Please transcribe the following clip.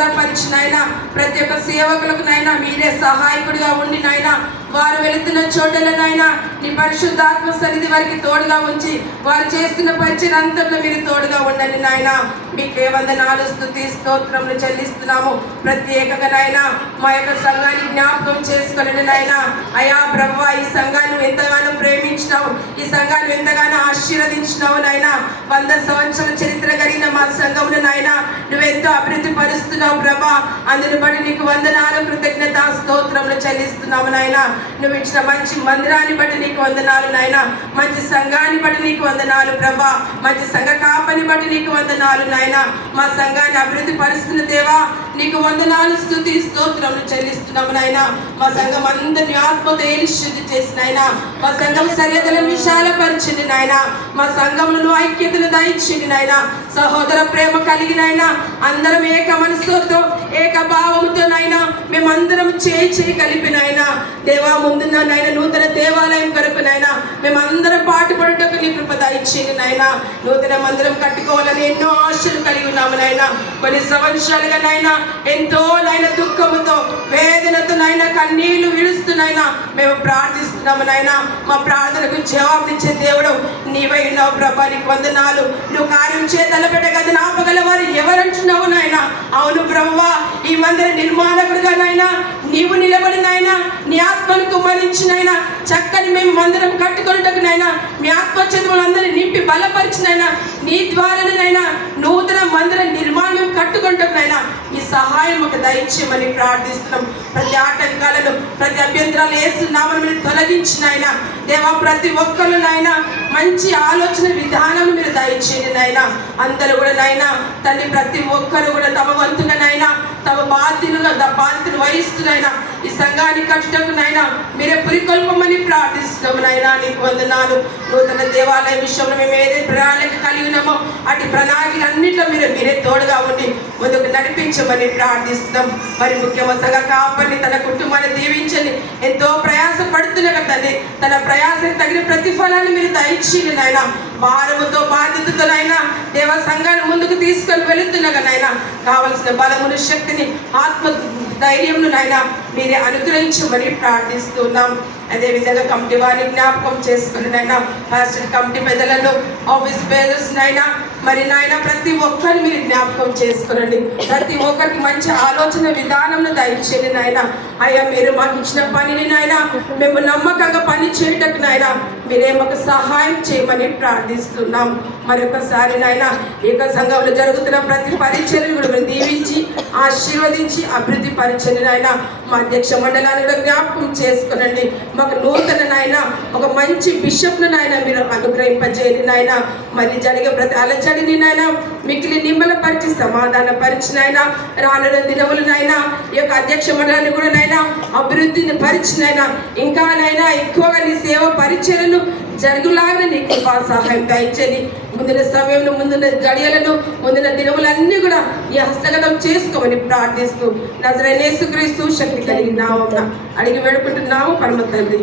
భద్రపరిచి నాయన ప్రతి ఒక్క సేవకులకు నాయన మీరే సహాయకుడిగా ఉండి నాయన వారు వెళుతున్న చోటలో నాయన నీ పరిశుద్ధాత్మ సన్నిధి వారికి తోడుగా ఉంచి వారు చేస్తున్న పరిచయం అంతట్లో మీరు తోడుగా ఉండండి నాయన. మీకే వందనాలు స్తుతి స్తోత్రములు చెల్లిస్తున్నాము. ప్రత్యేకంగా నాయన మా యొక్క సంఘాన్ని జ్ఞాపకం చేసుకుని నాయన అయా ప్రభువా, ఈ సంఘాన్ని ఎంతగానో ప్రేమించినావు, ఈ సంఘాన్ని ఎంతగానో ఆశీర్వదించినావు నాయన. 100 సంవత్సరాల చరిత్ర కలిగిన మా సంఘమును నాయన నువ్వెంతో అభివృద్ధి పరుస్తున్నావు ప్రభా. అందుని బట్టి నీకు వందనాలు కృతజ్ఞత స్తోత్రములు చెల్లిస్తున్నావు నాయన. నువ్వు ఇచ్చిన మంచి మందిరాన్ని బట్టి నీకు వందనాలు నాయన, మంచి సంఘాన్ని బట్టి నీకు వందనాలు ప్రభా, మంచి సంఘ కాపని బట్టి నీకు వందనాలు నాయన. మా సంఘాన్ని అభివృద్ధి పరుస్తున్న దేవా నీకు వందనాలు స్తుతి స్తోత్రములు చెల్లిస్తున్నాము నాయన. మా సంఘం అందరినీ ఆత్మతో శుద్ధి చేసిన నాయన, మా సంఘం సరిహద్దులను విశాలపరిచింది నాయన, మా సంఘంలో ఐక్యతను దయచింది నాయన. సహోదర ప్రేమ కలిగిన ఆయన అందరం ఏక మనసుతో ఏక భావముతో నాయన మేమందరం చేయి కలిపిన ఆయన దేవా ముందున్న నాయన నూతన దేవాలయం కొరకు నాయన మేమందరం పాటుపడుటకు నీ కృప దయచేయండి నాయన. నూతన మందిరం కట్టుకోవాలని ఎన్నో ఆశలు కలిగి ఉన్నాము నాయన. కొన్ని సంవత్సరాలుగా నాయన ఎంతో నాయన దుఃఖముతో వేదనతో నాయన కన్నీళ్లు విడుస్తున్నాయన మేము ప్రార్థిస్తున్నాము నాయన. మా ప్రార్థనకు జవాబునిచ్చే దేవుడు నీవై ఉన్నావు ప్రభా, నీకు వందనాలు. నువ్వు కార్యం తలపెట్టగది నాపగల వారు ఎవరంటున్నావు నాయన. అవును ప్రభువా, ఈ మందిర నిర్మాణకుడుగా నాయన నీవు నిలబడి నాయన నీ ఆత్మను కుమ్మరించినైనా చక్కని మేము మందిరం కట్టుకున్నట్టుకు నాయన మీ ఆత్మ చదువులందరినీ నింపి బలపరిచినైనా నీ ద్వారానైనా నూతన మందిర నిర్మాణం కట్టుకుంటున్నాయినా మీ సహాయం ఒక దయచేయమని ప్రార్థిస్తున్నాం. ప్రతి ఆటంకాలను ప్రతి అభ్యంతరాలు యేసు నామమున మీరు తొలగించినైన దేవా ప్రతి ఒక్కరు నాయన మంచి ఆలోచన విధానం మీరు దయచేయండి నాయన. అందరూ కూడా నాయన తల్లి ప్రతి ఒక్కరు కూడా తమ వంతుగా నాయన తమ బాధ్యతను వహిస్తున్నాయినా ఈ సంఘాన్ని కట్టుటకు నాయన మీరే పురికొల్పమని ప్రార్థిస్తున్నాము నాయన. నీకు వందనాలు. నూతన దేవాలయ విషయంలో మేము ఏదైతే ప్రణాళిక కలిగి ఉన్నామో అటు ప్రణాళికలన్నింటిలో మీరే తోడుగా ఉండి ముందుకు నడిపించమని ప్రార్థిస్తున్నాం. మరి ముఖ్యంగా సంఘ కాపరిని తన కుటుంబాన్ని దీవించండి. ఎంతో ప్రయాస పడుతున్నా కదండి, తన ప్రయాసం తగిన ప్రతిఫలాన్ని మీరు దయచేయండి నాయన. భారముతో బాధ్యతతో నాయన దేవ సంఘాన్ని ముందుకు తీసుకొని వెళుతున్నాగా నాయన కావలసిన బలమును శక్తిని ఆత్మ ధైర్యంను నాయన మీరే అనుగ్రహించమని ప్రార్థిస్తున్నాం. అదేవిధంగా కమిటీ వారిని జ్ఞాపకం చేసుకుని నాయన పాస్టర్ కమిటీ పెద్దలను ఆఫీస్ బేరర్స్ నాయన మరి నాయన ప్రతి ఒక్కరిని మీరు జ్ఞాపకం చేసుకునండి. ప్రతి ఒక్కరికి మంచి ఆలోచన విధానంలో దయచేయండి నాయన. అయ్యా మీరు మాకు ఇచ్చిన పనిని నాయన మేము నమ్మకంగా పని చేయటకు నాయన మీరే మాకు సహాయం చేయమని ప్రార్థిస్తున్నాం. మరొకసారి నాయన ఈ సంఘంలో జరుగుతున్న ప్రతి పరిచర్యను కూడా మేము దీవించి ఆశీర్వదించి అభివృద్ధి పరిచర్య నాయన మా అధ్యక్ష మండలాన్ని కూడా జ్ఞాపకం చేసుకునండి. మాకు నూతన నాయన ఒక మంచి బిషప్ను నాయన మీరు అనుగ్రహింపజేయండి నాయన. మరి జరిగే ప్రతి అలచడిని నాయన మిగిలి నిమ్మలపరిచి సమాధాన పరిచిన ఆయన రానున్న దినములు నాయన ఈ యొక్క అధ్యక్ష మండలాన్ని కూడా నాయన అభివృద్ధిని పరిచినైనా ఇంకా నాయన ఎక్కువగా నీ సేవ పరిచర్యను జరుగులాగా నీ కృపా సహాయం దయచేది. ముందున్న సమయంలో ముందున్న గడియలను ముందున్న దినములన్నీ కూడా ఈ హస్తగతం చేసుకోమని ప్రార్థిస్తూ నజరేయుడైన యేసుక్రీస్తు శక్తి కలిగిన నామమున అడిగి వేడుకుంటున్నాము పరమ తండ్రి.